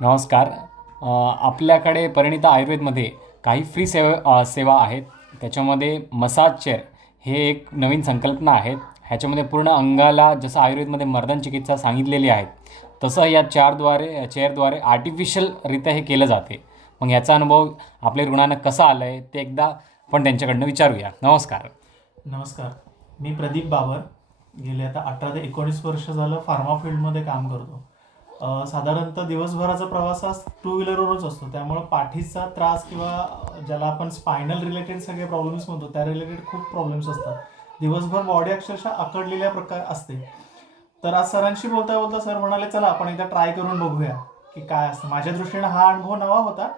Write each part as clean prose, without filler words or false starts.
नमस्कार. आपल्याकडे परिणिता आयुर्वेदमध्ये काही फ्री सेवा आहेत. त्याच्यामध्ये मसाज चेअर हे एक नवीन संकल्पना आहे. ह्याच्यामध्ये पूर्ण अंगाला जसं आयुर्वेदमध्ये मर्दन चिकित्सा सांगितलेली आहे तसं या चेअरद्वारे आर्टिफिशियलरित्या हे केलं जाते. मग याचा अनुभव आपल्या रुग्णांना कसा आला आहे ते एकदा आपण त्यांच्याकडनं विचारूया. नमस्कार. नमस्कार. मी प्रदीप बाबर. गेले आता 18 ते 19 वर्ष झालं फार्मा फील्डमध्ये काम करतो. साधारणतः दिवसभराचा प्रवास हा टू व्हीलरवरच असतो, त्यामुळे पाठीचा त्रास किंवा ज्याला आपण स्पायनल रिलेटेड सगळे प्रॉब्लेम्स म्हणतो त्या रिलेटेड खूप प्रॉब्लेम्स असतात. दिवसभर बॉडी अक्षरशः अकडलेल्या प्रकार असते. तर आज सरांशी बोलता बोलता सर म्हणाले चला आपण एकदा ट्राय करून बघूया की काय असतं. माझ्या दृष्टीनं हा अनुभव नवा होता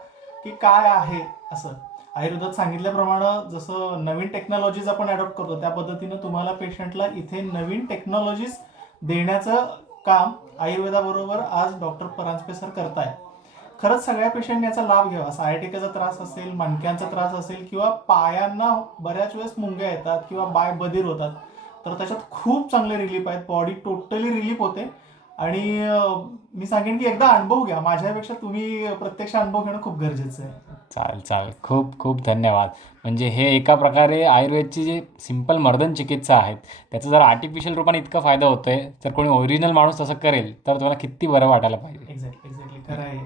की काय आहे असं. आयुर्वेदात सांगितल्याप्रमाणे जसं नवीन टेक्नॉलॉजीज आपण अडॉप्ट करतो त्या पद्धतीनं तुम्हाला पेशंटला इथे नवीन टेक्नॉलॉजीज देण्याचं काम आयुर्वेदाबरोबर आज डॉक्टर परांजपे सर करताय. खरंच सगळ्या पेशंटने याचा लाभ घ्यावा. सायटिकाचा त्रास असेल, मणक्यांचा त्रास असेल किंवा पायांना बऱ्याच वेळेस मुंग्या येतात किंवा पाय बधीर होतात, तर त्याच्यात खूप चांगले रिलीफ आहेत. बॉडी टोटली रिलीफ होते. आणि मी सांगेन की एकदा अनुभव घ्या. माझ्यापेक्षा तुम्ही प्रत्यक्ष अनुभव घेणं खूप गरजेचं आहे. चालेल. खूप खूप धन्यवाद. म्हणजे हे एका प्रकारे आयुर्वेदची जी सिंपल मर्दन चिकित्सा आहेत त्याचा जर आर्टिफिशियल रूपाने इतका फायदा होतो आहे, जर कोणी ओरिजिनल माणूस तसं करेल तर तुम्हाला किती बरं वाटायला पाहिजे. एक्झॅक्टली खरं आहे.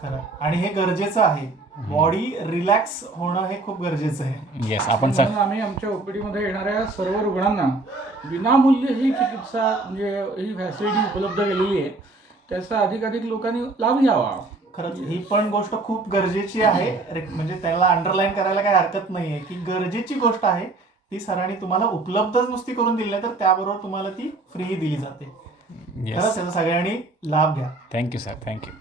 खरं आणि हे गरजेचं आहे. बॉडी रिलॅक्स होणं हे खूप गरजेचं आहे. येस. आपण म्हणून आम्ही आमच्या ओपीडीमध्ये येणाऱ्या सर्व रुग्णांना विनामूल्य ही चिकित्सा म्हणजे ही फॅसिलिटी उपलब्ध केलेली आहे. त्याचा अधिकाधिक लोकांनी लाभ घ्यावा. खरंच ही पण गोष्ट खूप गरजेची आहे. म्हणजे त्याला अंडरलाईन करायला काही हरकत नाहीये की गरजेची गोष्ट आहे. ती सरांनी तुम्हाला उपलब्धच नुसती करून दिली नाही तर त्याबरोबर तुम्हाला ती फ्री दिली जाते. खरंच येस. याचा सगळ्यांनी लाभ घ्या. Thank you sir. थँक्यू.